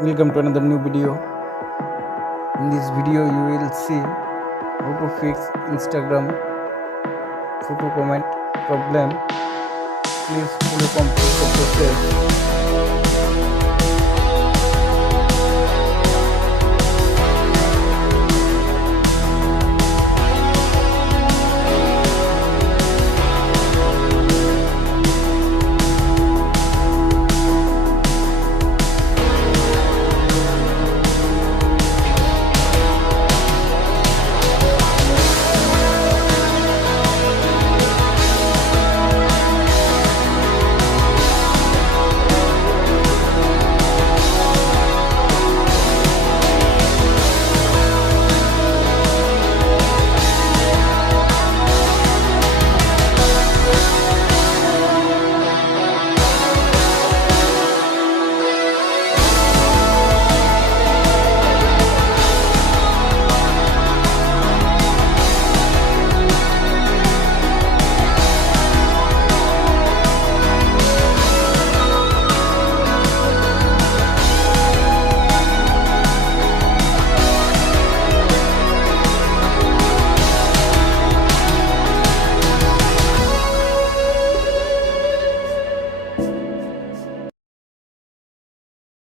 Welcome to another new video. In this video you will see how to fix Instagram photo comment problem. Please fully complete the process.